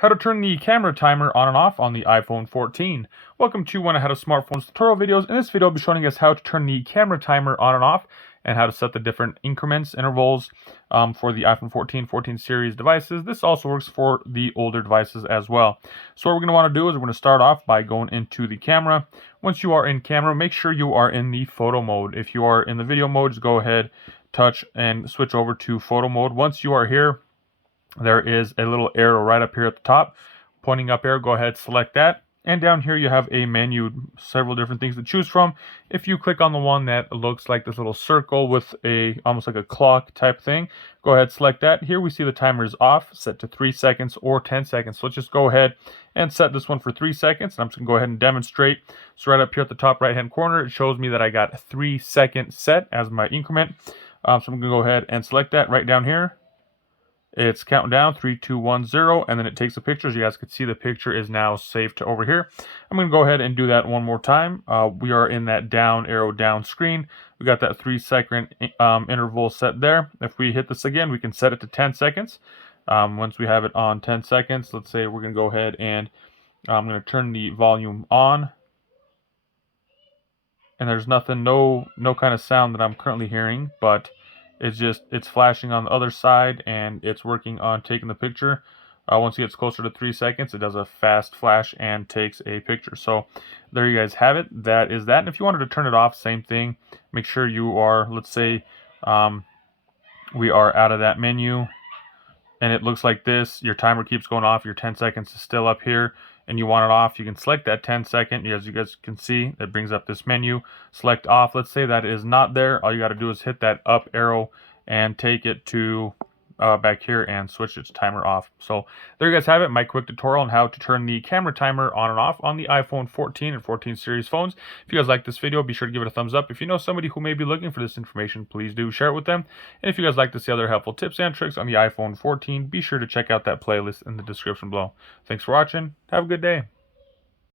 How to turn the camera timer on and off on the iPhone 14. Welcome to One Ahead of Smartphones tutorial videos. In this video, I'll be showing us how to turn the camera timer on and off and how to set the different increments, intervals for the iPhone 14, 14 series devices. This also works for the older devices as well. So what we're going to want to do is we're going to start off by going into the camera. Once you are in camera, make sure you are in the photo mode. If you are in the video mode, just go ahead, touch, and switch over to photo mode. Once you are here, there is a little arrow right up here at the top, pointing up arrow. Go ahead, select that, and down here you have a menu, several different things to choose from. If you click on the one that looks like this little circle with a almost like a clock type thing, go ahead, select that. Here we see the timer is off, set to 3 seconds or 10 seconds. So let's just go ahead and set this one for 3 seconds. And I'm just gonna go ahead and demonstrate. So right up here at the top right hand corner, it shows me that I got a 3 second set as my increment. So I'm gonna go ahead and select that right down here. It's counting down 3, 2, 1, 0, and then it takes a picture. As you guys can see, the picture is now saved to over here. I'm going to go ahead and do that one more time. We are in that down arrow down screen. We got that 3 second interval set there. If we hit this again, we can set it to 10 seconds. Once we have it on 10 seconds, let's say we're going to go ahead and I'm going to turn the volume on. And there's nothing, no kind of sound that I'm currently hearing, but it's flashing on the other side and it's working on taking the picture. Once it gets closer to 3 seconds, it does a fast flash and takes a picture. So there you guys have it. That is that. And if you wanted to turn it off, same thing. Make sure you are, let's say we are out of that menu and it looks like this. Your timer keeps going off. Your 10 seconds is still up here and you want it off. You can select that 10 second. As you guys can see, it brings up this menu. Select off. Let's say that is not there. All you got to do is hit that up arrow and take it to back here and switch its timer off. So there you guys have it, my quick tutorial on how to turn the camera timer on and off on the iPhone 14 and 14 series phones. If you guys like this video, be sure to give it a thumbs up. If you know somebody who may be looking for this information, please do share it with them. And if you guys like to see other helpful tips and tricks on the iPhone 14, be sure to check out that playlist in the description below. Thanks for watching. Have a good day.